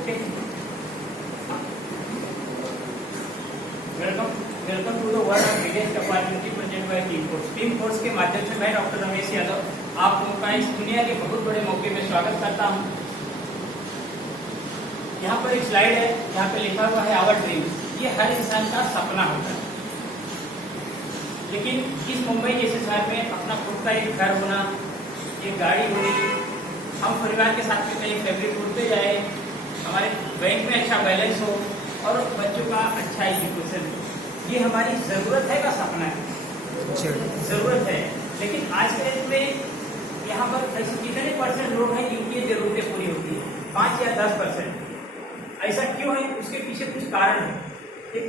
Okay, welcome to the world of biggest opportunity present by Team Force. Team Force के माध्यम से मैं doctor Ramesh Yadav आप लोगों का इस दुनिया के बहुत बड़े मौके में स्वागत करता हूं। यहाँ पर एक स्लाइड है, यहाँ पे लिखा हुआ है आवर ड्रीम। ये हर इंसान का सपना होता है, लेकिन इस मुंबई जैसे शहर में अपना खुद का एक घर होना, एक गाड़ी होनी, हम परिवार के साथ में कहीं फैमिली टूर पे जाए, हमारे बैंक में अच्छा बैलेंस हो और बच्चों का अच्छा एजुकेशन हो, ये हमारी जरूरत है का सपना है? जरूरत है। लेकिन आज के डेट में यहाँ पर ऐसे कितने परसेंट लोग हैं जिनकी जरूरतें पूरी होती है? 5 या 10%। ऐसा क्यों है? उसके पीछे कुछ कारण है। एक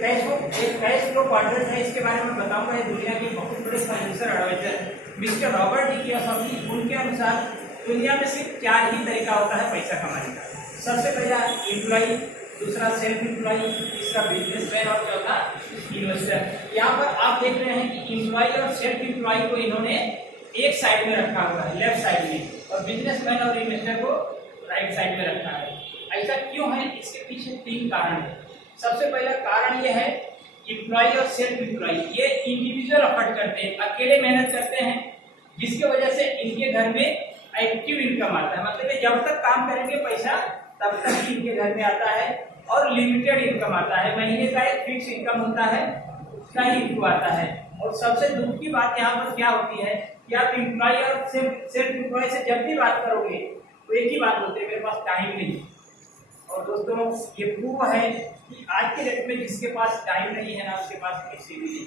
कैश फ्लो क्वाड्रेंट है, इसके बारे में बताऊंगा। ये दुनिया के बहुत बड़े financial advisor mister Robert D Kiyosaki, उनके अनुसार दुनिया में सिर्फ 4 ही तरीका होता है पैसा कमाने का। सबसे पहला एम्प्लॉय, दूसरा सेल्फ एम्प्लॉय, तीसरा बिजनेसमैन और चौथा इन्वेस्टर। यहाँ पर आप देख रहे हैं कि एम्प्लॉय और सेल्फ एम्प्लॉय को इन्होंने एक साइड में रखा हुआ है, लेफ्ट साइड में, और बिजनेसमैन और इन्वेस्टर को राइट साइड में रखा है। ऐसा क्यों है? इसके पीछे 3 कारण है। सबसे पहला कारण ये है, एम्प्लॉय और सेल्फ एम्प्लॉय ये इंडिविजुअल एफर्ट करते हैं, अकेले मेहनत करते हैं, जिसकी वजह से इनके घर में एक्टिव इनकम आता है। मतलब जब तक काम करेंगे पैसा तब तक ही इनके घर में आता है, और लिमिटेड इनकम आता है। महीने का एक फिक्स इनकम होता है, उतना ही इनको आता है। और सबसे दुख की बात यहाँ पर क्या होती है कि आप एम्प्लॉय और सेल्फ एम्प्लॉय से जब भी बात करोगे तो एक ही बात बोलते हैं, मेरे पास टाइम नहीं। और दोस्तों, ये प्रूव है कि आज के डेट में जिसके पास टाइम नहीं है ना, उसके पास पैसे भी नहीं।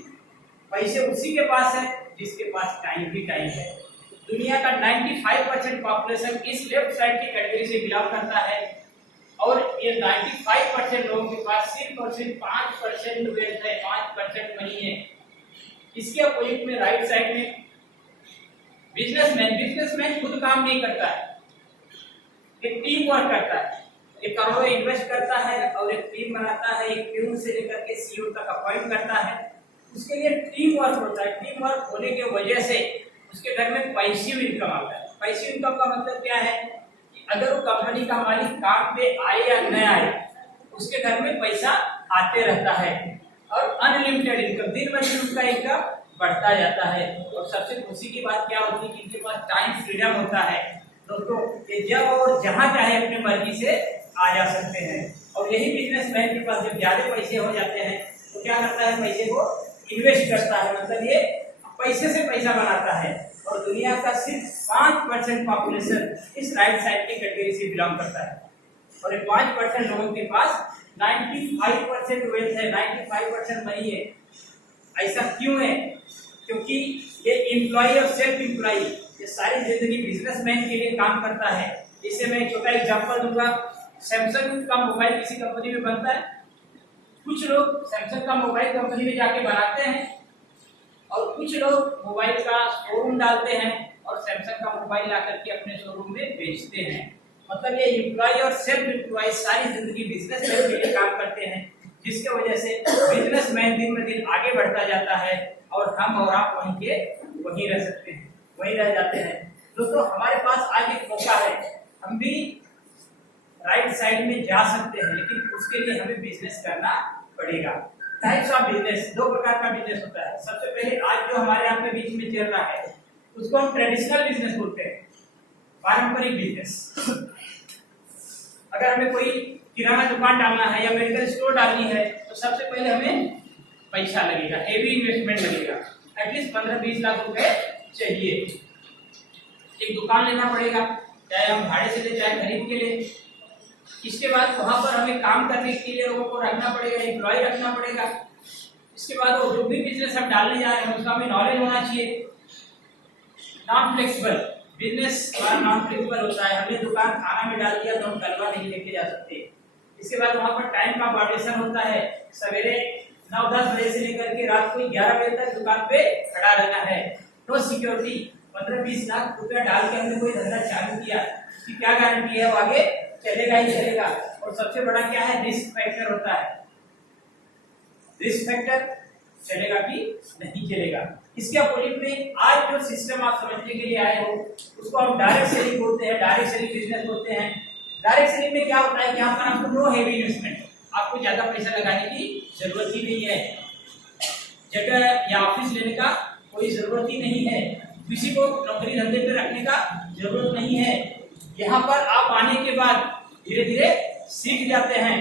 पैसे उसी के पास है जिसके पास टाइम भी टाइम है। दुनिया का 95% पॉपुलेशन इस लेफ्ट साइड की कैटेगरी से बिलोंग करता है, और ये 95% लोगों के पास सिर्फ और सिर्फ 5% वेल्थ है, 5% मनी है। इसके अपोजिट में राइट साइड में बिजनेसमैन खुद काम नहीं करता है, एक टीम वर्क करता है। एक करोड़ों इन्वेस्ट करता है और एक टीम बनाता है, एक प्यून से लेकर के सीईओ तक अपॉइंट करता है। उसके लिए टीम वर्क होता है। टीम वर्क होने की वजह से उसके घर में पैसिव इनकम आता है। पैसिव इनकम का मतलब क्या है कि अगर वो कंपनी का मालिक काम पे आए या न आए, उसके घर में पैसा आते रहता है, और अनलिमिटेड इनकम, दिन ब दिन उसका इनकम बढ़ता जाता है। और सबसे खुशी की बात क्या होती है कि इनके पास टाइम फ्रीडम होता है। दोस्तों, ये जब और जहां चाहे अपनी मर्जी से आ जा सकते हैं। और यही बिजनेसमैन के पास जब ज्यादा पैसे हो जाते हैं तो क्या करता है? पैसे को इन्वेस्ट करता है, मतलब ये पैसे से पैसा बनाता है। और दुनिया का सिर्फ 5% पॉपुलेशन इस राइट साइड की कैटेगरी से बिलोंग करता है, और 5% लोगों के पास 95% वेल्थ है, 95% मनी है। ऐसा क्यों है? क्योंकि ये एम्प्लॉय और सेल्फ एम्प्लॉय ये सारी जिंदगी बिजनेसमैन के लिए काम करता है। इससे मैं एक छोटा एग्जांपल दूंगा। सैमसंग का मोबाइल किसी कंपनी में बनता है, कुछ लोग सैमसंग का मोबाइल कंपनी में जाके बनाते हैं, और कुछ लोग मोबाइल का शोरूम डालते हैं और सैमसंग का मोबाइल ला करके अपने शोरूम में बेचते हैं। मतलब ये एम्प्लॉय और सेल्फ एम्प्लॉय सारी जिंदगी बिजनेसमैन के लिए काम करते हैं, जिसके वजह से बिजनेसमैन दिन ब दिन आगे बढ़ता जाता है, और हम और आप वहीं के वहीं रह सकते हैं, वहीं रह जाते हैं। दोस्तों, हमारे पास आज एक मौका है, हम भी राइट साइड में जा सकते हैं, लेकिन उसके लिए हमें बिजनेस करना पड़ेगा। टाइप्स ऑफ बिजनेस, 2 प्रकार का बिजनेस होता है। सबसे पहले आज जो हमारे यहाँ पे बीच में चल रहा है उसको हम ट्रेडिशनल बिजनेस बोलते हैं, पारंपरिक बिजनेस। अगर हमें कोई किराना दुकान डालना है या मेडिकल स्टोर डालनी है तो सबसे पहले हमें पैसा लगेगा, हेवी इन्वेस्टमेंट लगेगा, एटलीस्ट 15-20 लाख रुपए चाहिए। एक दुकान लेना पड़ेगा, चाहे हम भाड़े से ले चाहे खरीद के ले। इसके बाद वहां पर हमें काम करने के लिए लोगों को रखना पड़ेगा, एम्प्लॉय रखना पड़ेगा। इसके बाद वो जो भी बिजनेस हम डालने जा रहे हैं उसका हमें नॉलेज होना चाहिए। नॉन फ्लेक्सिबल बिजनेस हमारा नॉन फ्लेक्सिबल होता है। हमने दुकान खाना में डाल दिया तो हम कलवा नहीं लेके जा सकते। इसके बाद वहां पर टाइम का पार्टीशन होता है, सवेरे 9-10 बजे से लेकर के रात को 11 बजे तक दुकान पे खड़ा रहना है। नो सिक्योरिटी, 15-20 लाख रुपया डाल के हमने कोई धंधा चालू किया, उसकी क्या गारंटी है वो आगे चलेगा ही चलेगा। और सबसे बड़ा क्या है? रिस्क फैक्टर होता है। रिस्क फैक्टर चलेगा कि नहीं चलेगा। इसके अपोजिट में आज जो सिस्टम आप समझने के लिए आए हो उसको हम डायरेक्ट सेलिंग बोलते हैं, डायरेक्ट सेलिंग बिजनेस बोलते हैं। डायरेक्ट सेलिंग में क्या होता है कि यहाँ पर आपको नो हेवी इन्वेस्टमेंट, आपको ज्यादा पैसा लगाने की जरूरत ही नहीं है, जगह या ऑफिस लेने का कोई जरूरत ही नहीं है, किसी को नौकरी धंधे पे रखने का जरूरत नहीं है। यहाँ पर आप आने के बाद धीरे धीरे सीख जाते हैं।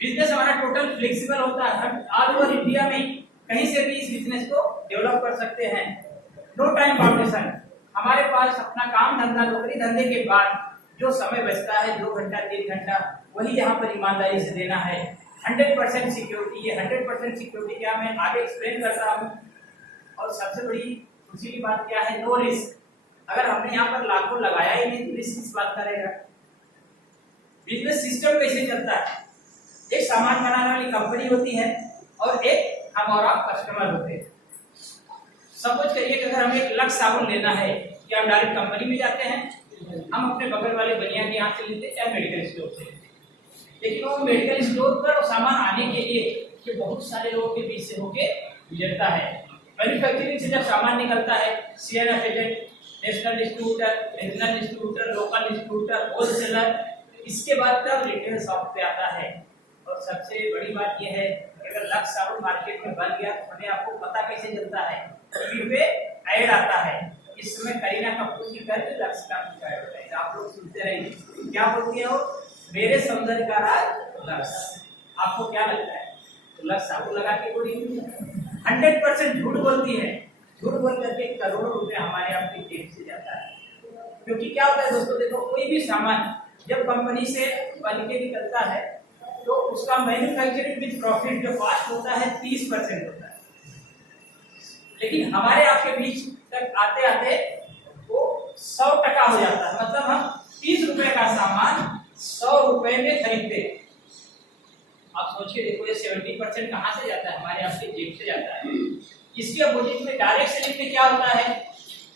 बिजनेस हमारा टोटल फ्लेक्सिबल होता है, हम ऑल ओवर इंडिया में कहीं से भी इस बिजनेस को डेवलप कर सकते हैं। नो टाइम बाउंडेशन, हमारे पास अपना काम धंधा नौकरी धंधे के बाद जो समय बचता है 2 घंटा 3 घंटा, वही यहाँ पर ईमानदारी से देना है। 100% सिक्योरिटी, ये 100% सिक्योरिटी क्या मैं आगे एक्सप्लेन करता हूँ। और सबसे बड़ी खुशी की बात क्या है, नो रिस्क। अगर हमने यहाँ पर लाखों लगाया ही नहीं तो रिस्क किस बात का रहेगा। बिजनेस सिस्टम कैसे चलता है, एक सामान बनाने वाली कंपनी होती है और एक हम और आप कस्टमर होते हैं। सपोज करिए कि अगर हमें 1 लाख साबुन लेना है, क्या हम डायरेक्ट कंपनी में जाते हैं, हम अपने बगल वाले बनिया के यहाँ से लेते हैं या मेडिकल स्टोर से लेते हैं। लेकिन वो मेडिकल स्टोर पर वो सामान आने के लिए ये बहुत सारे लोगों के बीच से होके गुजरता है। मैन्युफैक्चरिंग से जब सामान निकलता है, CNF agent, national distributor, regional distributor, local distributor, wholesaler, इसके बाद तब रिटेल शॉप पे आता है। और सबसे बड़ी बात यह है कि अगर लक्स साबुन मार्केट में बन गया तो हमें आपको पता कैसे चलता है, टीवी पे ऐड आता है। इस समय करीना कपूर की कर लक्स का ऐड होता है, आप लोग सुनते रहिए, क्या बोलती है वो, मेरे सौंदर्य का राज लक्स। आपको क्या लगता है, तो लक्स साबुन लगा के कोई 100% झूठ बोलती है, झूठ बोल करके करोड़ों रुपए हमारे आपकी जेब से जाता है। क्योंकि क्या होता है दोस्तों, देखो कोई भी सामान जब कंपनी से बन के निकलता है तो उसका मैन्युफैक्चरिंग विद प्रॉफिट जो कॉस्ट होता है 30% होता है, लेकिन हमारे आपके बीच तक आते आते वो 100% हो जाता है। मतलब हम 30 रुपए का सामान 100 रुपए में खरीदते हैं। आप सोचिए, देखो ये 70% कहाँ से जाता है, हमारे आपके जेब से जाता है। इसके अपोजिट में डायरेक्ट सेलिंग में क्या होता है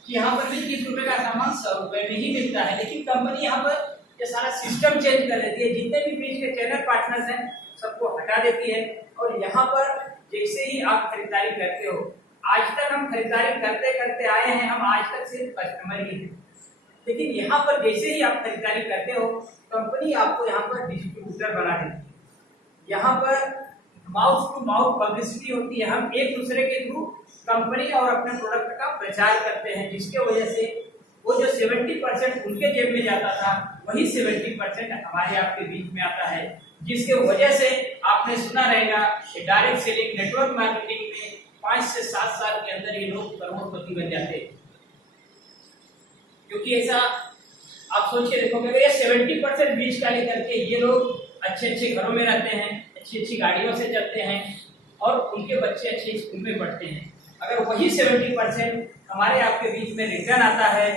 कि यहाँ पर भी 30 रुपए का सामान 100 रुपए में ही मिलता है, लेकिन कंपनी यहाँ पर ये सारा सिस्टम चेंज कर देती है, जितने भी बीच के चैनल पार्टनर्स हैं सबको हटा देती है। और यहाँ पर जैसे ही आप खरीदारी करते हो, आज तक हम खरीदारी करते करते आए हैं, हम आज तक सिर्फ कस्टमर ही हैं, लेकिन यहाँ पर जैसे ही आप खरीदारी करते हो कंपनी आपको यहाँ पर डिस्ट्रीब्यूटर बना देती है। यहाँ पर माउथ टू माउथ पब्लिसिटी होती है, हम एक दूसरे के थ्रू कंपनी और अपने प्रोडक्ट का प्रचार करते हैं, जिसके वजह से वो जो 70% उनके जेब में जाता था वही 70% हमारे आपके बीच में आता है, जिसके वजह से आपने सुना रहेगा कि डायरेक्ट सेलिंग नेटवर्क मार्केटिंग में 5 से 7 साल के अंदर ये लोग करोड़पति बन जाते हैं। क्योंकि ऐसा आप सोच के देखोगे, अगर ये 70% बीच का लेकर के ये लोग अच्छे अच्छे घरों में रहते हैं, अच्छी अच्छी गाड़ियों से चलते हैं और उनके बच्चे अच्छे स्कूल में पढ़ते हैं, अगर वही 70% हमारे आपके बीच में रिटर्न आता है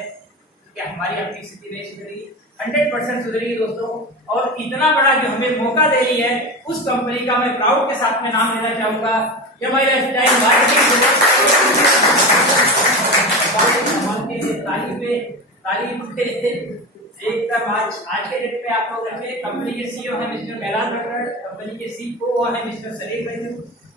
तो क्या हमारी आपकी स्थिति नहीं सुधरेगी? 100% सुधरेगी दोस्तों। और इतना बड़ा जो हमें मौका दे रही है उस कंपनी का मैं प्राउड के साथ में नाम लेना चाहूंगा, एकदम आज के डेट में आप लोग रखें, कंपनी के सीईओ है मिस्टर कैलाश भट्टर, कंपनी के सीईओ है मिस्टर सलीम भाई।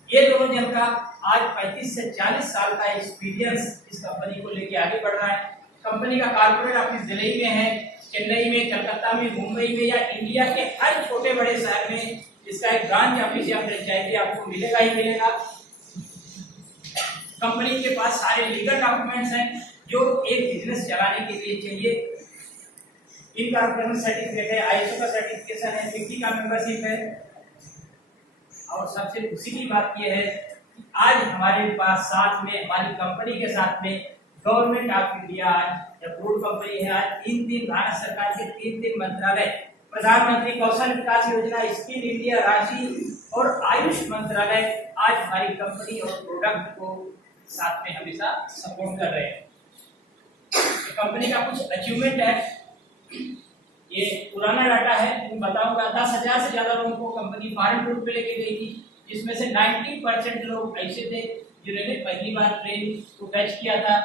ये दोनों जन का आज 35 से 40 साल का एक्सपीरियंस इस कंपनी को लेके आगे बढ़ रहा है। कंपनी का कॉर्पोरेट ऑफिस दिल्ली में है, चेन्नई में, कलकत्ता में, मुंबई में या इंडिया के हर छोटे बड़े शहर में इसका एक ब्रांच ऑफिस या फ्रेंचाइजी आपको मिलेगा ही मिलेगा। कंपनी के पास सारे लीगल डॉक्यूमेंट्स हैं जो एक बिजनेस चलाने के लिए चाहिए। इनकॉर्पोरेशन सर्टिफिकेट है, आईएसओ का सर्टिफिकेशन है, 50 का मेंबरशिप है। और सबसे खुशी की बात यह है कि आज हमारे पास साथ में हमारी कंपनी के साथ में गवर्नमेंट ऑफ इंडिया आज अप्रूव कंपनी है। आज 3 भारत सरकार के 3 मंत्रालय, प्रधानमंत्री कौशल विकास योजना, स्किल इंडिया राशि और आयुष मंत्रालय आज हमारी कंपनी और प्रोडक्ट को साथ में हमेशा सपोर्ट कर रहे हैं। कंपनी का कुछ अचीवमेंट है, ये पुराना डाटा है, मैं बताऊंगा। 10,000 से ज्यादा लोगों को कंपनी फॉरेन टूर पे लेके गई थी, जिसमें से 90% लोग ऐसे थे जिन्होंने पहली बार ट्रेन को टच किया था।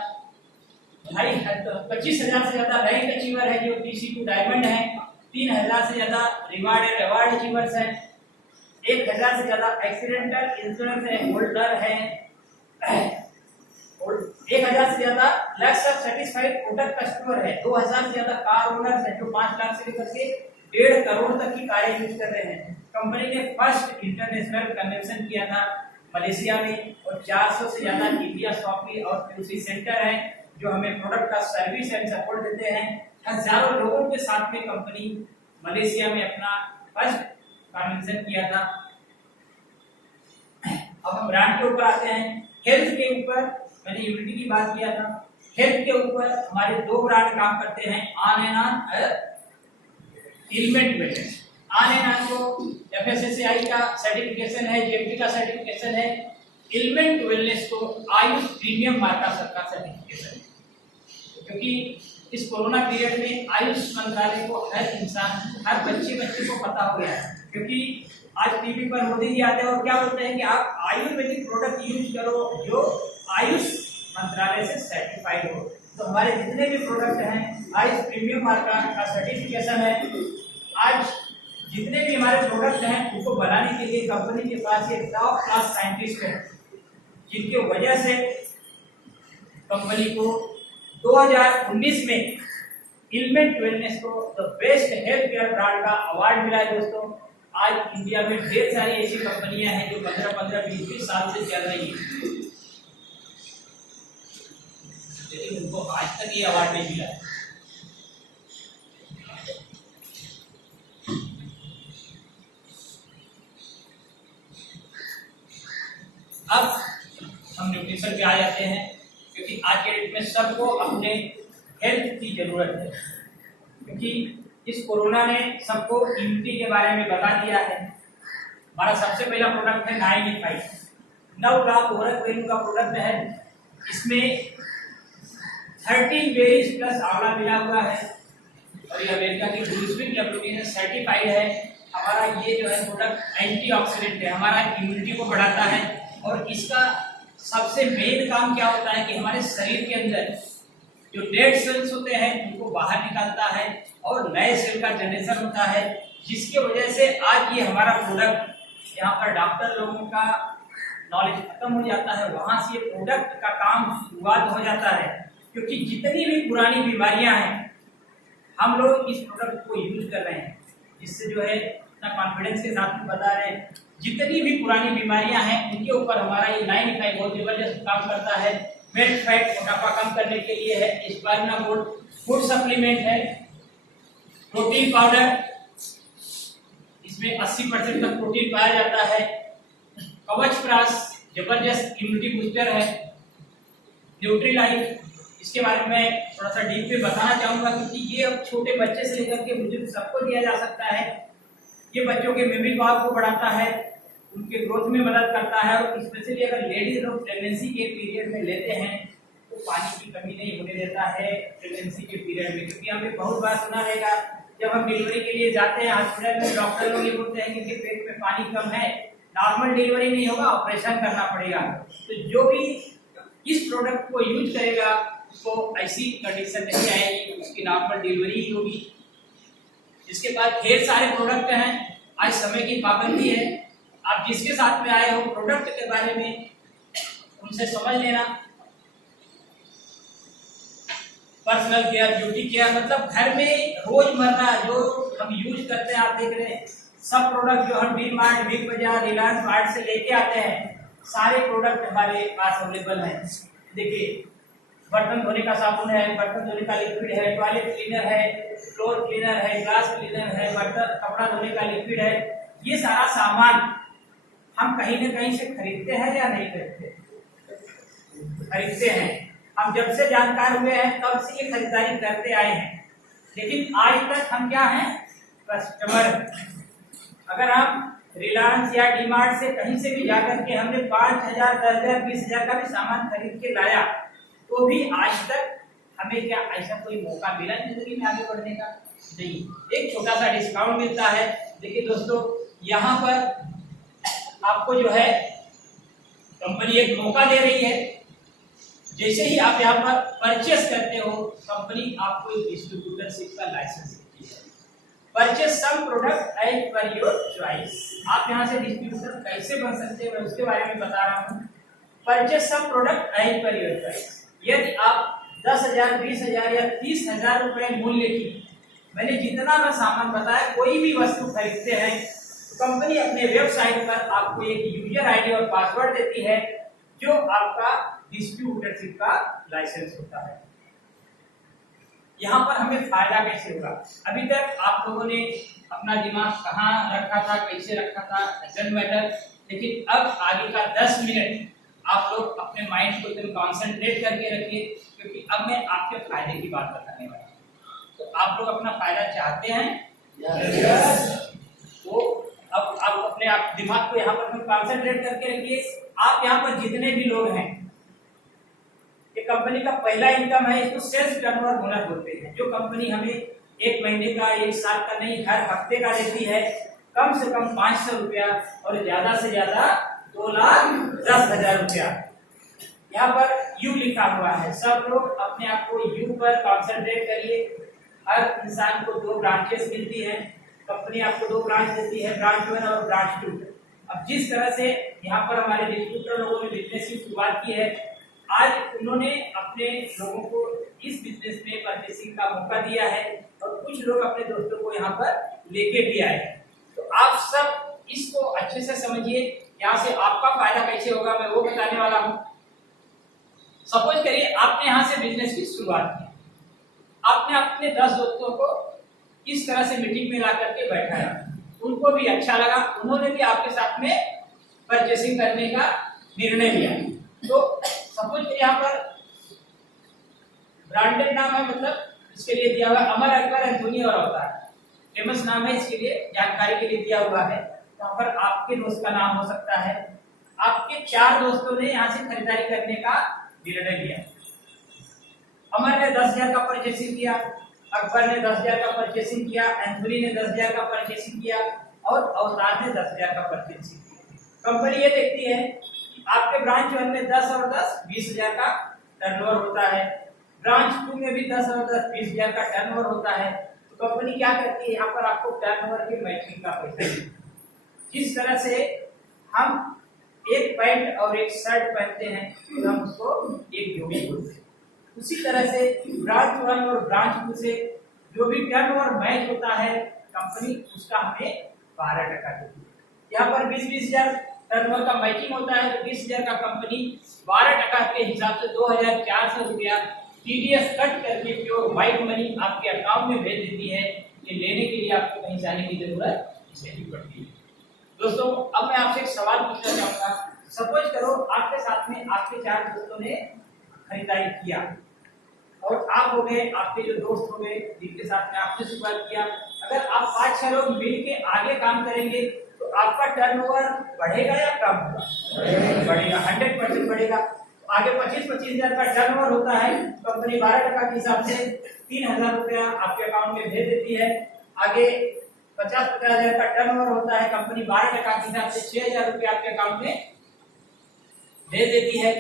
25,000 से ज्यादा रैंक अचीवर है जो TC2 डायमंड है। 3,000 से ज्यादा रिवार्ड एंड अवार्ड अचीवर्स हैं। 1,000 से ज्यादा एक्सीडेंटल इंश्योरेंस है होल्डर है। 1,000 से ज्यादा lakhs of satisfied product customer है। 2,000 से ज्यादा कार ओनर्स है जो 5 लाख से लेकर के 1.5 करोड़ तक की कारें यूज कर रहे हैं। कंपनी ने फर्स्ट इंटरनेशनल कन्वेंशन किया था मलेशिया में, और 400 से ज्यादा इंडिया शॉपी और QC सेंटर हैं जो हमें प्रोडक्ट का सर्विस एंड सपोर्ट देते हैं। हजारों लोगों के साथ में कंपनी मलेशिया में अपना फर्स्ट कन्वेंशन किया था। अब हम ब्रांड के ऊपर आते हैं। हेल्थ के ऊपर मैंने यूनिटी की बात किया था। हेल्थ के ऊपर हमारे 2 ब्रांड काम करते हैं, On and On Element Wellness. On and On को FSSAI का सर्टिफिकेशन है, GMP का सर्टिफिकेशन है। इलमेंट वेलनेस को आयुष प्रीमियम मार्क का सरकार सर्टिफिकेशन है। क्योंकि इस कोरोना पीरियड में आयुष मंत्रालय को हर इंसान, हर बच्चे को पता हो गया है। क्योंकि आज टीवी पर मोदी जी आते हैं और क्या बोलते हैं कि आप आयुर्वेदिक प्रोडक्ट यूज करो जो आयुष मंत्रालय से सर्टिफाइड हो। तो हमारे जितने भी प्रोडक्ट हैं आयुष प्रीमियम मार्क का सर्टिफिकेशन है। आज जितने भी हमारे प्रोडक्ट हैं उनको बनाने के लिए कंपनी के पास ये टॉप क्लास साइंटिस्ट है, जिनकी वजह से कंपनी को 2019 में इलमेंट वेलनेस को the best health care brand का अवार्ड मिला है। दोस्तों, आज इंडिया में ढेर सारी ऐसी कंपनियां हैं जो 15-15, 20-20 साल से चल रही हैं, लेकिन उनको आज तक ये अवार्ड नहीं मिला है। अब हम न्यूट्रिशन पे आ जाते हैं, क्योंकि आज के डेट में सबको अपने हेल्थ की जरूरत है। क्योंकि इस कोरोना ने सबको इम्यूनिटी के बारे में बता दिया है। हमारा सबसे पहला प्रोडक्ट है 9 लाख ओरल वैल्यू का प्रोडक्ट है। इसमें 13 बेरीज प्लस आंवला मिला हुआ है और ये अमेरिका की ग्लूस्विन लैबोरेटरी से सर्टिफाइड है। हमारा ये जो है प्रोडक्ट एंटीऑक्सीडेंट है, हमारा इम्यूनिटी को बढ़ाता है। और इसका सबसे मेन काम क्या होता है कि हमारे शरीर के अंदर जो डेड सेल्स होते हैं उनको बाहर निकालता है और नए सेल का जनरेशन होता है, जिसकी वजह से आज ये हमारा प्रोडक्ट, यहाँ पर डॉक्टर लोगों का नॉलेज खत्म हो जाता है, वहां से ये प्रोडक्ट का काम शुरुआत हो जाता है। क्योंकि जितनी भी पुरानी बीमारियां हैं हम लोग इस प्रोडक्ट को यूज कर रहे हैं, जिससे जो है इतना कॉन्फिडेंस के साथ में बता रहे हैं। जितनी भी पुरानी बीमारियां हैं उनके ऊपर हमारा ये 95 बहुत जबरदस्त काम करता है। मेल्ट फैट, मोटापा कम करने के लिए है। स्पाइरुलिना गोल्ड फूड सप्लीमेंट है। प्रोटीन पाउडर, इसमें 80% तक प्रोटीन पाया जाता है। कवच प्लस जबरदस्त इम्यूनिटी बूस्टर है। न्यूट्रीलाइफ, इसके बारे में थोड़ा सा डीप में बताना चाहूंगा, क्योंकि ये अब छोटे बच्चे से लेकर के बुजुर्ग सबको दिया जा सकता है। ये बच्चों के मेमोरी पावर को बढ़ाता है, उनके ग्रोथ में मदद करता है। और स्पेशली अगर लेडीज लोग प्रेगनेंसी के पीरियड में लेते हैं तो पानी की कमी नहीं होने देता है प्रेगनेंसी के पीरियड में। क्योंकि हमने बहुत बार सुना रहेगा, जब हम डिलीवरी के लिए जाते हैं हॉस्पिटल में, डॉक्टर लोग ये बोलते हैं कि पेट में पानी कम है, नॉर्मल डिलीवरी नहीं होगा, ऑपरेशन करना पड़ेगा। तो जो भी इस प्रोडक्ट को यूज करेगा उसको ऐसी कंडीशन नहीं आएगी, उसकी नॉर्मल डिलीवरी ही होगी। इसके बाद ढेर सारे प्रोडक्ट हैं। आज समय की पाबंदी है, आप जिसके साथ में आए हो प्रोडक्ट के बारे में उनसे समझ लेना। पर्सनल केयर, ब्यूटी केयर, मतलब घर में रोजमर्रा जो हम यूज करते हैं, आप देख रहे हैं सब प्रोडक्ट जो हम डी मार्ट, बिग बाजार, रिलायंस मार्ट से लेके आते हैं, सारे प्रोडक्ट हमारे पास अवेलेबल हैं। देखिए, बर्तन धोने का साबुन है, बर्तन धोने का लिक्विड है, टॉयलेट क्लीनर है, फ्लोर क्लीनर है, ग्लास क्लीनर है, बर्तन कपड़ा धोने का लिक्विड है। ये सारा सामान हम कहीं न कहीं से खरीदते हैं या नहीं खरीदते? खरीदते हैं। हम जब से जानकार हुए हैं तब से ये खरीदारी करते आए हैं, लेकिन आज तक हम क्या हैं? कस्टमर। अगर हम रिलायंस या डीमार्ट से कहीं से भी जाकर के हमने 5,000, 10,000, 20,000 का भी सामान खरीद के लाया, तो भी आज तक हमें क्या ऐसा कोई मौका मिला जिंदगी में आगे बढ़ने का? नहीं। एक छोटा सा डिस्काउंट मिलता है। देखिए दोस्तों, यहाँ पर आपको जो है कंपनी एक मौका दे रही है। जैसे ही आप यहाँ पर परचेस करते हो, कंपनी आपको एक डिस्ट्रीब्यूटरशिप का लाइसेंस देती है। Purchase some product as per your choice. आप यहाँ से डिस्ट्रीब्यूटर कैसे बन सकते हैं मैं उसके बारे में बता रहा हूँ। Purchase some product as per your choice. यदि आप 10,000, 20,000 या 30,000 रुपए मूल्य की मैंने जितना मैं सामान बताया, कोई भी वस्तु खरीदते हैं तो कंपनी अपने वेबसाइट पर आपको एक यूजर आईडी और पासवर्ड देती है, जो आपका डिस्ट्रीब्यूटरशिप का लाइसेंस होता है। यहाँ पर हमें फायदा कैसे होगा? अभी तक आप लोगों ने अपना दिमाग कहाँ रखा था, कैसे रखा था, डजंट मैटर, लेकिन अब आगे का 10 मिनट आप लोग अपने माइंड को एकदम कॉन्सेंट्रेट करके रखिए, क्योंकि अब मैं आपके फायदे की बात बताने वाला हूँ। तो आप लोग अपना फायदा चाहते हैं? तो अब आप अपने आप दिमाग को यहाँ पर कॉन्सेंट्रेट करके रखिए। आप यहाँ पर जितने भी लोग हैं, ये कंपनी का पहला इनकम है, इसको सेल्स टर्नओवर बोनस बोलते हैं। जो कंपनी हमें एक महीने का, एक साल का नहीं, हर हफ्ते का देती है, कम से कम 500 रुपया और ज्यादा से ज्यादा 2,10,000 रुपया। यहाँ पर यू लिखा हुआ है, सब लोग अपने आप को यू पर कॉन्सेंट्रेट करिए। हर इंसान को 2 ब्रांचेस मिलती है, कंपनी आपको 2 ब्रांच देती है, ब्रांच 1 और ब्रांच 2। अब जिस तरह से यहाँ पर हमारे डिस्ट्रीब्यूटर लोगों ने बिजनेस की शुरुआत की है, आज उन्होंने अपने लोगों को इस बिजनेस में परचेसिंग का मौका दिया है और कुछ लोग अपने दोस्तों को यहाँ पर लेके भी आए। तो आप सब इसको अच्छे से समझिए, यहाँ से आपका फायदा कैसे होगा मैं वो बताने वाला हूँ। सपोज करिए आपने यहाँ से बिजनेस की शुरुआत की, आपने अपने 10 दोस्तों को इस तरह से मीटिंग में ला करके बैठाया, उनको भी अच्छा लगा, उन्होंने भी आपके साथ में परचेसिंग करने का निर्णय लिया। तो सपोज यहाँ पर ब्रांडेड नाम है, मतलब इसके लिए दिया हुआ अमर अकबर एंथोनी और अवतार, फेमस नाम है, इसके लिए जानकारी के लिए दिया हुआ है। वहां पर आपके दोस्त का नाम हो सकता है। आपके 4 दोस्तों ने यहाँ से खरीदारी करने का निर्णय लिया। अमर ने 10,000 का परचेसिंग किया, अकबर ने 10,000 का परचेसिंग किया, एंथोनी ने 10,000 का परचेसिंग किया और अवतार ने 10,000 का परचेसिंग किया। कंपनी ये देखती है आपके ब्रांच 1 में 10 और 10 20,000 का टर्नओवर होता है, ब्रांच 2 में भी 10 और 10 20,000 का टर्नओवर होता है। तो कंपनी क्या करती है, यहाँ पर आपको टर्नओवर के मैचिंग का पैसा देती है। जिस तरह से हम एक पैंट और एक शर्ट पहनते हैं तो हम उसको एक जोड़ी बोलते हैं, उसी तरह से ब्रांच 1 और ब्रांच 2 से जो भी टर्नओवर मैच होता है, कंपनी उसका हमें 12% देती है। यहाँ पर 20,000 टर्नओवर का मैचिंग होता है, तो 20,000 का कंपनी 12% के हिसाब से 2,400 रुपया टीडीएस कट करके प्योर व्हाइट मनी आपके अकाउंट में भेज देती है। ये लेने के लिए आपको कहीं जाने की जरूरत नहीं पड़ती है। दोस्तों, अब मैं आपसे एक सवाल पूछना चाहूंगा। सपोज करो आपके साथ में आपके 4 दोस्तों ने खरीदारी किया और आप हो गए, आपके जो दोस्त हो गए जिनके साथ में आपने शुरुआत किया, अगर आप 5-6 लोग मिल के आगे काम करेंगे तो आपका टर्नओवर बढ़ेगा या कम होगा? बढ़ेगा, 100% बढ़ेगा। आगे 25,000 का टर्नओवर होता है, कंपनी 12% के हिसाब से 3,000 रुपया आपके अकाउंट में भेज देती है। आगे 50,000 का टर्नओवर होता है, कंपनी 12% के हिसाब से 6,000 रुपया आपके अकाउंट में भेज देती है।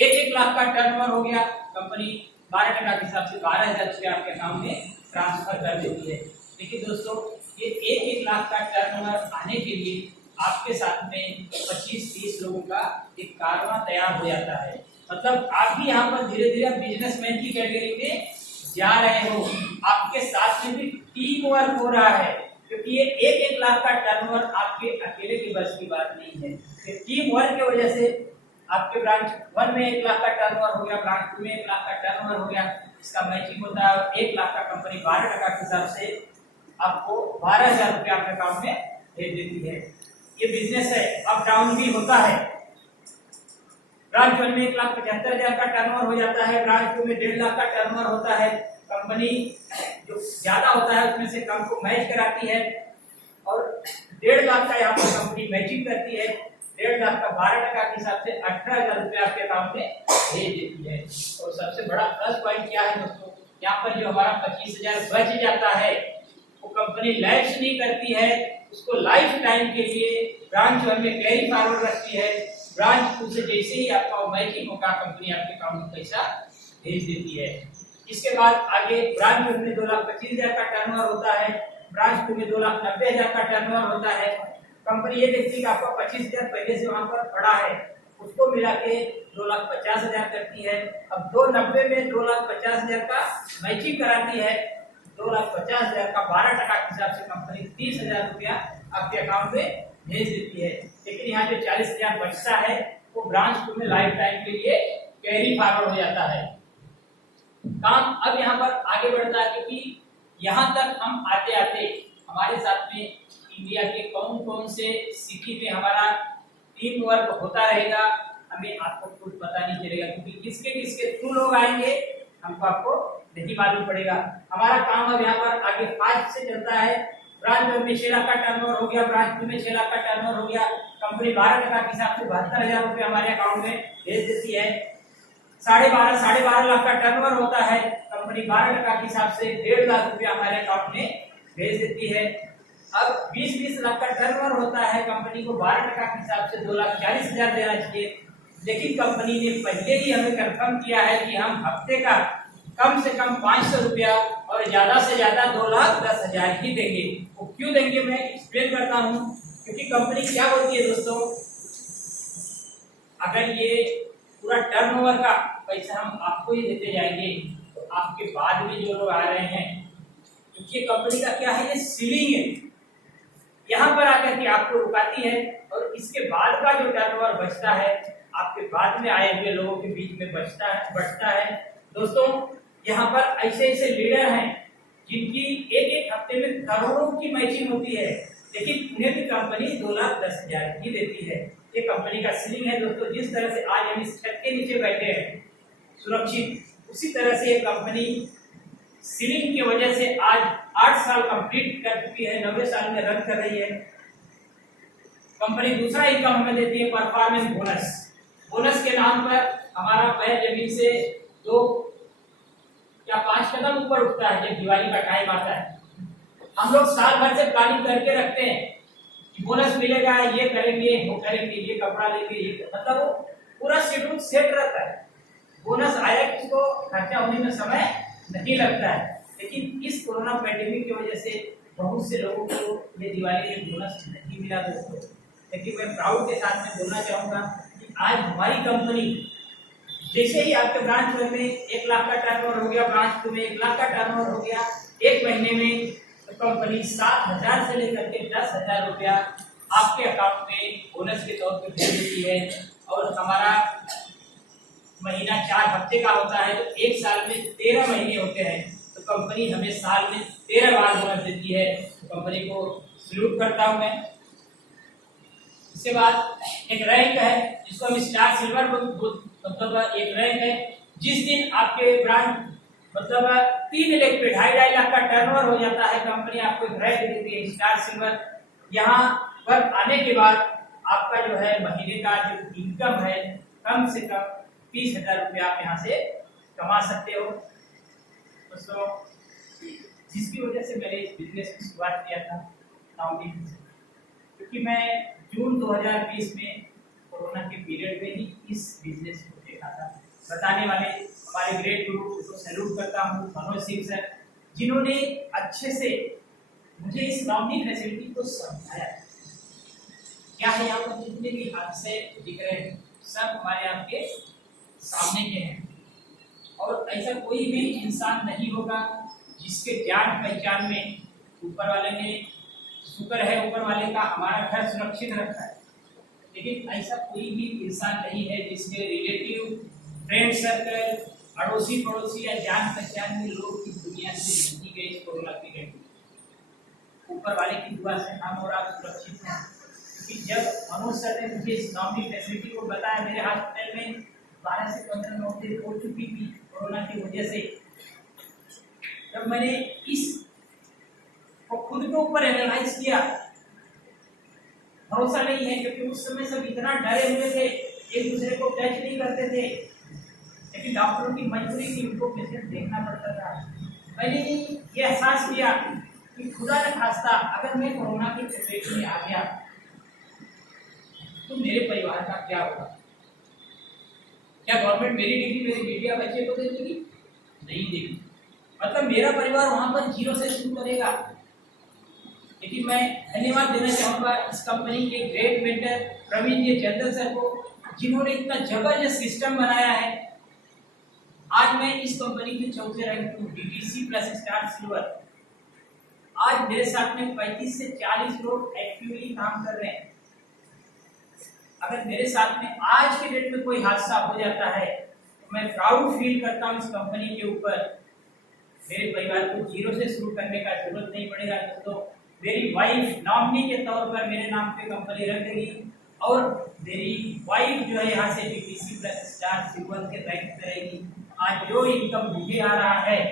1 लाख का टर्नओवर हो गया, कंपनी 12% के हिसाब से 12,000 रुपया आपके अकाउंट में ट्रांसफर कर देती है। देखिए दोस्तों, ये 1 लाख का टर्नओवर आने के लिए आपके साथ में 25-30 लोगों का एक कारवां तैयार हो जाता है। मतलब आप भी यहाँ पर धीरे धीरे बिजनेसमैन की कैटेगरी में जा रहे हो, आपके साथ में भी टीम वर्क हो रहा है, क्योंकि ये 1 लाख का टर्नओवर आपके अकेले के बस की बात नहीं है। टीम वर्क की वजह से आपके ब्रांच 1 में 1 लाख का टर्नओवर हो गया, ब्रांच 2 में 1 लाख का टर्नओवर हो गया, इसका मैचिंग होता है और 1 लाख का कंपनी 12% के हिसाब से आपको 12,000 रुपया आपके अकाउंट में भेज देती है। ये बिजनेस है, अप डाउन भी होता है। ब्रांच 1 में 1,75,000 का टर्नओवर हो जाता है, ब्रांच 2 में 1.5 लाख का टर्नओवर होता है। कंपनी जो ज्यादा होता है उसमें से कम को मैच कराती है और 1.5 लाख का यहाँ पर कंपनी मैचिंग करती है। 1.5 लाख का 12% के हिसाब से 18,000 रुपया आपके अकाउंट में भेज देती है। और सबसे बड़ा प्लस पॉइंट क्या है दोस्तों, यहाँ पर जो हमारा 25,000 बच जाता है वो कंपनी लैप्स नहीं करती है, उसको लाइफ टाइम के लिए ब्रांच 1 में कैरी फॉरवर्ड रखती है। ब्रांच 2 से जैसे ही आपका मैचिंग होगा, कंपनी आपके अकाउंट में पैसा भेज देती है। इसके बाद आगे ब्रांच 1 में 2,25,000 का टर्नओवर होता है, ब्रांच 2 में 2,90,000 का टर्नओवर होता है। कंपनी ये देखती है कि आपका 25,000 पहले से वहां पर पड़ा है, उसको मिला के 2,50,000 करती है। अब 2,90 में 2,50,000 का मैचिंग कराती है, 2,50,000 का 12% के हिसाब से कंपनी 30,000 रुपया आपके अकाउंट में भेज देती है। लेकिन यहाँ जो 40,000 बचता है वो ब्रांच 2 में लाइफ टाइम के लिए कैरी फॉरवर्ड हो जाता है। काम अब यहाँ पर आगे बढ़ता है, क्योंकि यहाँ तक हम आते आते हमारे साथ में इंडिया के कौन कौन से सिटी में हमारा टीम वर्क होता रहेगा हमें आपको कुछ पता नहीं चलेगा, क्योंकि किसके किसके थ्रू लोग आएंगे हमको आपको नहीं मालूम पड़ेगा। हमारा काम अब यहाँ पर आगे फास्ट से चलता है। ब्रांच 1 में 6 लाख का टर्नओवर हो गया, ब्रांच 2 में 6 लाख का टर्नओवर हो गया, कंपनी 12% के हिसाब से 72,000 रुपये हमारे अकाउंट में भेज देती है। 12.5 लाख का टर्नओवर होता है, कंपनी 12% के हिसाब से 1.5 लाख रुपया हमारे अकाउंट में भेज देती है। अब 20 लाख का टर्नओवर होता है, कंपनी को 12% के हिसाब से 2,40,000 देना चाहिए, लेकिन कंपनी ने पहले ही हमें कंफर्म किया है कि हम हफ्ते का कम से कम 500 रुपया और ज्यादा से ज्यादा 2,10,000 ही देंगे। वो क्यों देंगे मैं एक्सप्लेन करता हूँ, क्योंकि कंपनी क्या बोलती है दोस्तों, अगर ये पूरा टर्नओवर का पैसा हम आपको ही देते जाएंगे तो आपके बाद में जो लोग आ रहे हैं, क्योंकि कंपनी का क्या है, ये सीलिंग है, यहाँ पर आकर के आपको रुकाती है और इसके बाद का जो टर्नओवर बचता है आपके बाद में आए हुए लोगों के बीच में बचता है। दोस्तों यहाँ पर ऐसे ऐसे लीडर हैं जिनकी एक हफ्ते में करोड़ों की मैचिंग होती है, लेकिन उन्हें भी कंपनी 2,10,000 ही देती है। ये कंपनी का सीलिंग है दोस्तों। जिस तरह से आज हम इस छत के नीचे बैठे हैं सुरक्षित, उसी तरह से ये कंपनी सीलिंग की वजह से आज 8 साल कंप्लीट कर चुकी है, 9वें साल में रन कर रही है। कंपनी दूसरा इनकम हमें देती है परफॉर्मेंस बोनस। बोनस के नाम पर हमारा पैर जमीन से 2 या 5 कदम ऊपर उठता है जब दिवाली का टाइम आता है। हम लोग साल भर से प्लानिंग करके रखते हैं कि बोनस मिलेगा, ये करेंगे, वो करेंगे, ये कपड़ा लेंगे, ये मतलब वो पूरा शेड्यूल सेट रहता है। बोनस आया किसको खर्चा होने में समय नहीं लगता है, लेकिन इस कोरोना पैंडेमिक की वजह से बहुत से लोगों को ये दिवाली में बोनस नहीं मिला दोस्तों। लेकिन मैं प्राउड के साथ में बोलना चाहूँगा कि आज हमारी कंपनी जैसे ही आपके ब्रांच में 1 लाख का टर्नओवर हो गया, ब्रांच 2 में 1 लाख का टर्नओवर हो गया, एक महीने में तो कंपनी 7,000 से लेकर के 10,000 रुपया आपके अकाउंट में बोनस के तौर पर भेज देती है। और हमारा महीना 4 हफ्ते का होता है, तो एक साल में 13 महीने होते हैं, तो कंपनी हमें साल में 13 बार बोनस देती है। तो कंपनी को सैल्यूट करता हूं मैं। इसके बाद एक रैंक है जिसको हम स्टार सिल्वर मतलब एक रैंक है। जिस दिन आपके ब्रांच मतलब 3 लाख पे 2.5 लाख का टर्नओवर हो जाता है, कंपनी आपको एक रैंक देती है स्टार सिल्वर। यहाँ पर आने के बाद आपका जो है महीने का जो इनकम है कम से कम 30,000 रुपया आप यहाँ से कमा सकते हो दोस्तों, जिसकी वजह से मैंने इस बिजनेस की शुरुआत किया था नाउमीन से, क्योंकि मैं जून 2020 में कोरोना के पीरियड में ही इस बिजनेस को देखा था। बताने वाले हमारे ग्रेट गुरु को सैल्यूट करता हूँ, मनोज सिंह सर, जिन्होंने अच्छे से मुझे इस नाउमीन फैसिलिटी को समझाया। क्या है यहाँ पर जितने भी हादसे दिख रहे हैं सब हमारे आपके सामने के हैं, और ऐसा कोई भी इंसान नहीं होगा जिसके जान पहचान में ऊपर वाले ने शुक्र है, ऊपर वाले का हमारा घर सुरक्षित रखा है, लेकिन ऐसा कोई भी इंसान नहीं है जिसके रिलेटिव, फ्रेंड सर्कल, अड़ोसी पड़ोसी या जान पहचान में लोग इस दुनिया से नहीं गए कोरोना पीरियड में। ऊपर वाले की दुआ से हम और आप सुरक्षित हैं। क्योंकि जब मनोज सर ने मुझे इस नाउमीन फैसिलिटी को बताया, मेरे हॉस्पिटल में 12 से 15 मौतें हो चुकी थी कोरोना की वजह से, जब मैंने इस को खुद के ऊपर एनालाइज किया, भरोसा नहीं है क्योंकि उस समय सब इतना डरे हुए थे, एक दूसरे को टच नहीं करते थे, लेकिन डॉक्टरों की मजबूरी थी, उनको पेशेंट देखना पड़ता था। मैंने ये एहसास किया कि खुदा न खास्ता अगर मैं कोरोना की चपेट में आ गया तो मेरे परिवार का क्या होगा? क्या गवर्नमेंट मेरी ड्यूटी मेरे बेटी या बच्चे को दे देगी? नहीं देगी। मतलब मेरा परिवार वहां पर 0 से शुरू करेगा। लेकिन मैं धन्यवाद देना चाहूंगा इस कंपनी के ग्रेट मेंटर प्रवीण जी चंदन सर को, जिन्होंने इतना जबरदस्त सिस्टम बनाया है। आज मैं इस कंपनी के 4थे रैंक हूँ, DTC प्लस स्टार सिल्वर। आज मेरे साथ में 35 से 40 लोग एक्टिवली काम कर रहे हैं। अगर मेरे साथ में आज के डेट में कोई हादसा हो जाता है तो मैं प्राउड फील करता हूँ इस कंपनी के ऊपर। मेरे परिवार को जीरो से शुरू करने का जरूरत नहीं पड़ेगा दोस्तों। मेरी वाइफ नॉमिनी के तौर पर मेरे नाम पे कंपनी रख देगी और मेरी वाइफ जो है यहाँ से बीटीसी प्लस स्टार सिल्वर के रैंक करेगी। आज जो इनकम मुझे आ रहा है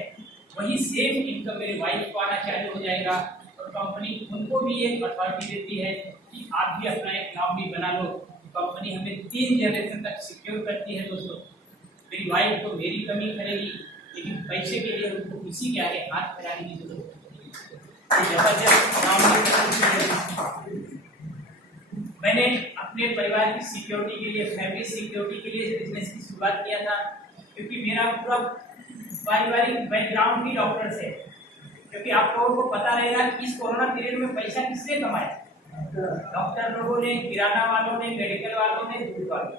वही सेम इनकम मेरी वाइफ को आना चालू हो जाएगा और कंपनी उनको भी एक अथॉरिटी देती है कि आप भी अपना एक नॉमिनी बना लो। कंपनी हमें 3 जनरेशन तक सिक्योर करती है दोस्तों। मेरी वाइफ तो मेरी कमी करेगी लेकिन पैसे के लिए उनको किसी के आगे हाथ फैलाने की जरूरत नहीं। जबरदस्त नॉमिनी मैंने अपने परिवार की सिक्योरिटी के लिए, फैमिली सिक्योरिटी के लिए बिजनेस की शुरुआत किया था क्योंकि मेरा पूरा पारिवारिक बैकग्राउंड ही डॉक्टर से। क्योंकि आप लोगों को पता रहेगा कि इस कोरोना पीरियड में पैसा किससे कमाया? डॉक्टर लोगों ने, किराना वालों ने, मेडिकल वालों ने, दूध वालों।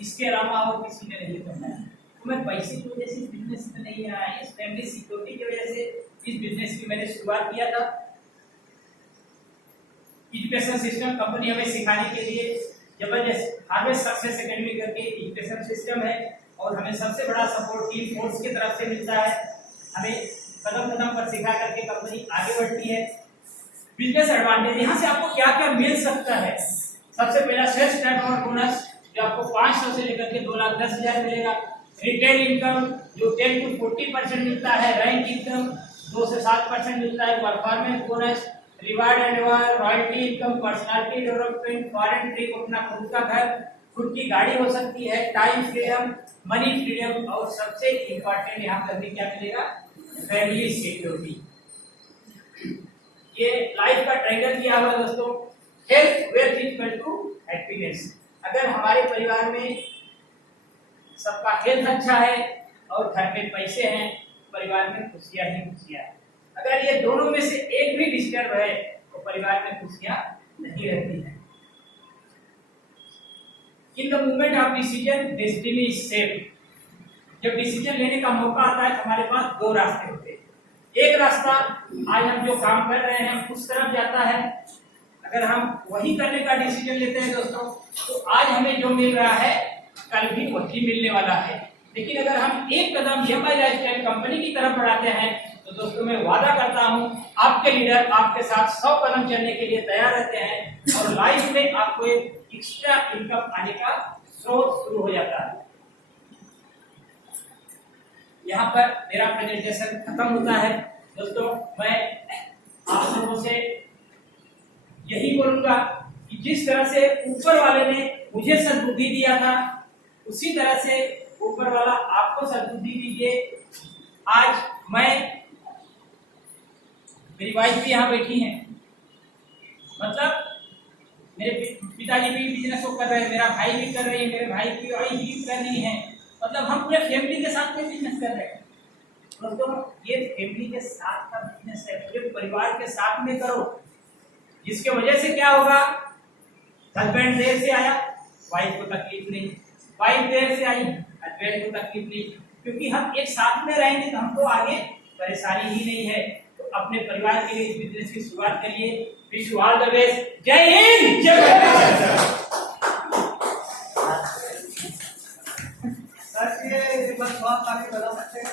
इसके अलावा और किसी ने नहीं कमाया। तो मैं पैसे की वजह से बिजनेस में नहीं आया, इस फैमिली सिक्योरिटी की वजह से इस बिजनेस की मैंने शुरुआत किया था। एजुकेशन सिस्टम कंपनी हमें सिखाने के लिए जबरदस्त हार्वेस्ट सक्सेस एकेडमी करके एजुकेशन सिस्टम है और हमें सबसे बड़ा सपोर्ट टीम फोर्स की तरफ से मिलता है। हमें कदम कदम पर सिखा करके कंपनी आगे बढ़ती है। बिजनेस एडवांटेज यहाँ से आपको क्या क्या मिल सकता है? सबसे पहला सेल्स टर्नओवर बोनस जो आपको 500 से लेकर के 2,10,000 मिलेगा। रिटेल इनकम जो 10 to 40% मिलता है। रैंक इनकम 2 से 7% मिलता है। Performance bonus, reward and royalty income, personality development, foreign trip, अपना खुद का घर, खुद की गाड़ी हो सकती है, टाइम फ्रीडम, मनी फ्रीडम और सबसे इम्पोर्टेंट यहाँ पर भी क्या मिलेगा? Family security. ये लाइफ का ट्रायंगल किया हुआ दोस्तों। Health wealth equal to happiness. अगर हमारे परिवार में सबका हेल्थ अच्छा है और घर में पैसे हैं, परिवार में खुशियां ही खुशियां हैं। अगर ये दोनों में से एक भी डिस्टर्ब है तो परिवार में खुशियां नहीं रहती हैं। In the movement of decision destiny is safe. जब डिसीजन लेने का मौका आता है तो हमारे पास 2 रास्ते होते हैं। एक रास्ता आज हम जो काम कर रहे हैं उस तरफ जाता है। अगर हम वही करने का डिसीजन लेते हैं दोस्तों तो आज हमें जो मिल रहा है कल भी वही मिलने वाला है। लेकिन अगर हम एक कदम EMI लाइफस्टाइल कंपनी की तरफ बढ़ाते हैं तो दोस्तों मैं वादा करता हूं आपके लीडर आपके साथ 100 कदम चलने के लिए तैयार रहते हैं और लाइफ में आपको एक एक्स्ट्रा इनकम आने का स्रोत शुरू हो जाता है। यहाँ पर मेरा प्रेजेंटेशन खत्म होता है दोस्तों। मैं आप लोगों से यही बोलूंगा कि जिस तरह से ऊपर वाले ने मुझे सद्बुद्धि दिया था उसी तरह से ऊपर वाला आपको सद्बुद्धि दीजिए। आज मैं, मेरी वाइफ भी यहाँ बैठी हैं, मतलब मेरे पिताजी भी बिजनेस को कर रहे हैं, मेरा भाई भी कर रही है, मेरे भाई की वाइफ भी कर रही है। मतलब हम पूरे फैमिली के साथ में बिजनेस कर रहे हैं दोस्तों। ये फैमिली के साथ का बिजनेस है, पूरे परिवार के साथ में करो। जिसके वजह से क्या होगा? हस्बैंड देर से आया, वाइफ को तकलीफ नहीं, वाइफ देर से आई, हस्बैंड को तकलीफ नहीं, क्योंकि हम एक साथ में रहेंगे तो हमको आगे परेशानी ही नहीं है। तो अपने परिवार के लिए इस बिजनेस की शुरुआत करिए। Wish you all the best. जय हिंद, जय भारत। बस बहुत काफी बता सकते हैं।